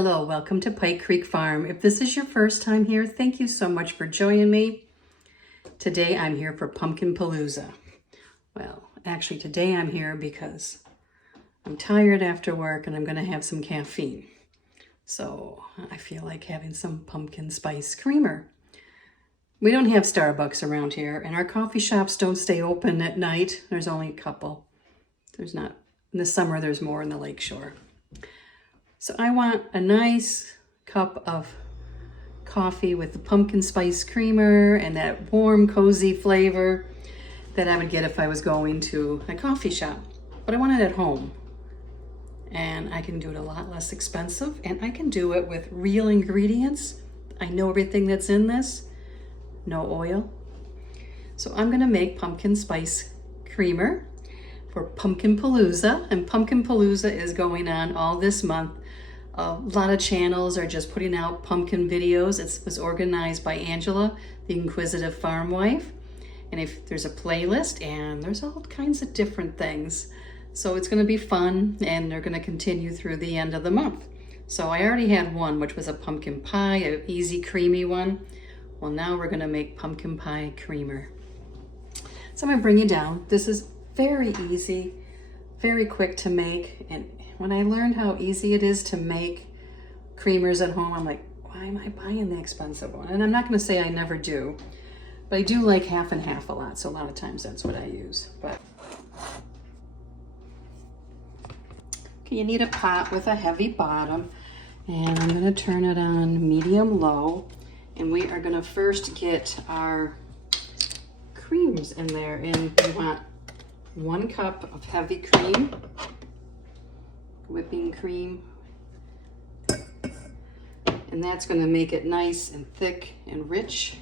Hello, welcome to Pike Creek Farm. If this is your first time here, thank you so much for joining me. Today I'm here for Pumpkin Palooza. Well, actually today I'm here because I'm tired after work and I'm gonna have some caffeine. So I feel like having some pumpkin spice creamer. We don't have Starbucks around here and our coffee shops don't stay open at night. There's only a couple. There's not, in the summer there's more in the lakeshore. So I want a nice cup of coffee with the pumpkin spice creamer and that warm, cozy flavor that I would get if I was going to a coffee shop. But I want it at home. And I can do it a lot less expensive, and I can do it with real ingredients. I know everything that's in this. No oil. So I'm gonna make pumpkin spice creamer for Pumpkin Palooza, and Pumpkin Palooza is going on all this month. A lot of channels are just putting out pumpkin videos. It was organized by Angela, the Inquisitive Farm Wife. And if there's a playlist, and there's all kinds of different things. So it's gonna be fun, and they're gonna continue through the end of the month. So I already had one, which was a pumpkin pie, an easy creamy one. Well, now we're gonna make pumpkin pie creamer. So I'm gonna bring you down. This is very easy, very quick to make. And when I learned how easy it is to make creamers at home, I'm like, why am I buying the expensive one? And I'm not gonna say I never do, but I do like half and half a lot. So a lot of times that's what I use. But okay, you need a pot with a heavy bottom, and I'm gonna turn it on medium-low. And we are gonna first get our creams in there. And you want 1 cup of heavy cream, whipping cream, and that's going to make it nice and thick and rich.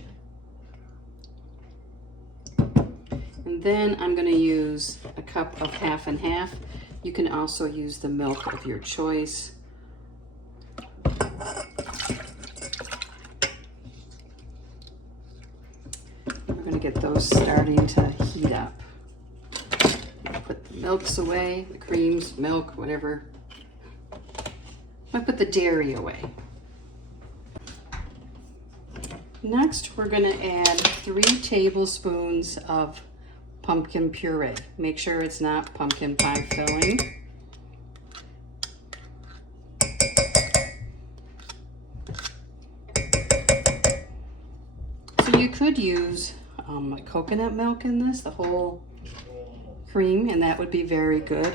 And then I'm going to use a cup of half and half. You can also use the milk of your choice. We're going to get those starting to heat up. Put the milks away, the creams, milk, whatever. I put the dairy away. Next, we're gonna add 3 tablespoons of pumpkin puree. Make sure it's not pumpkin pie filling. So you could use coconut milk in this, the whole cream, and that would be very good.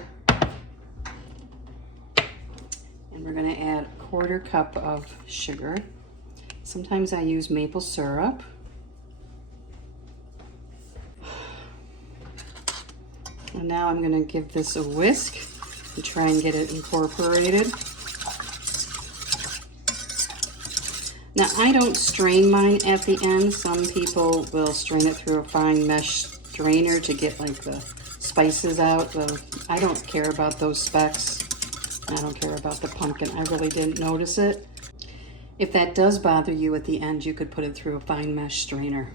And we're going to add 1/4 cup of sugar. Sometimes I use maple syrup. And now I'm going to give this a whisk and try and get it incorporated. Now I don't strain mine at the end. Some people will strain it through a fine mesh strainer to get like the spices out. I don't care about those specks. I don't care about the pumpkin. I really didn't notice it. If that does bother you at the end, you could put it through a fine mesh strainer.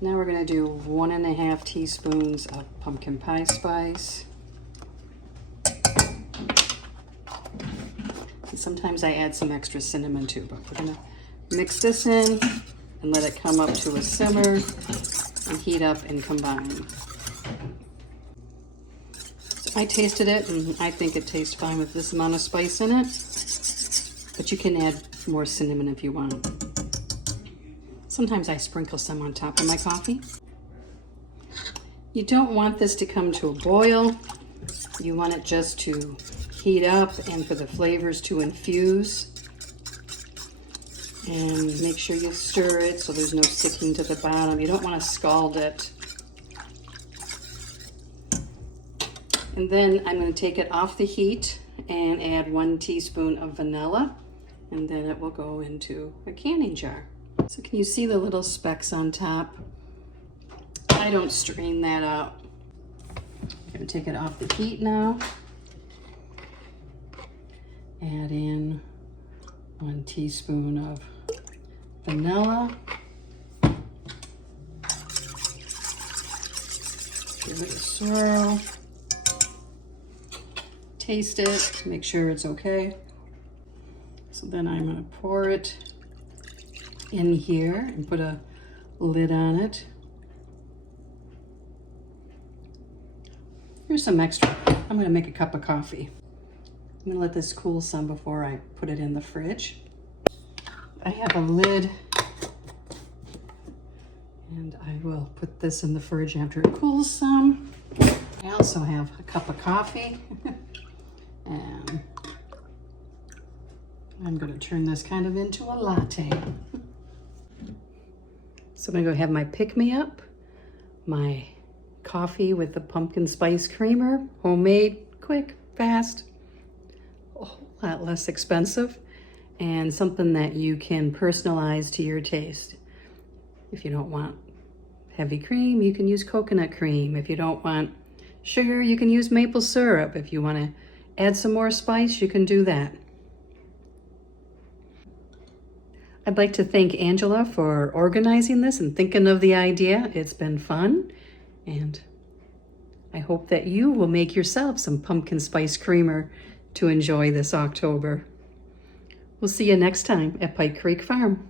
Now we're going to do 1½ teaspoons of pumpkin pie spice. And sometimes I add some extra cinnamon too, but we're going to mix this in and let it come up to a simmer and heat up and combine. So I tasted it and I think it tastes fine with this amount of spice in it, but you can add more cinnamon if you want. Sometimes I sprinkle some on top of my coffee. You don't want this to come to a boil. You want it just to heat up and for the flavors to infuse. And make sure you stir it so there's no sticking to the bottom. You don't want to scald it. And then I'm going to take it off the heat and add 1 teaspoon of vanilla, and then it will go into a canning jar. So can you see the little specks on top? I don't strain that out. I'm going to take it off the heat now. Add in 1 teaspoon of vanilla. Give it a swirl. Taste it, make sure it's okay. So then I'm going to pour it in here and put a lid on it. Here's some extra. I'm going to make a cup of coffee. I'm going to let this cool some before I put it in the fridge. I have a lid, and I will put this in the fridge after it cools some. I also have a cup of coffee. And I'm going to turn this kind of into a latte. So I'm going to go have my pick-me-up, my coffee with the pumpkin spice creamer, homemade, quick, fast, a whole lot less expensive, and something that you can personalize to your taste. If you don't want heavy cream, you can use coconut cream. If you don't want sugar, you can use maple syrup. If you want to add some more spice, you can do that. I'd like to thank Angela for organizing this and thinking of the idea. It's been fun, and I hope that you will make yourself some pumpkin spice creamer to enjoy this October. We'll see you next time at Pike Creek Farm.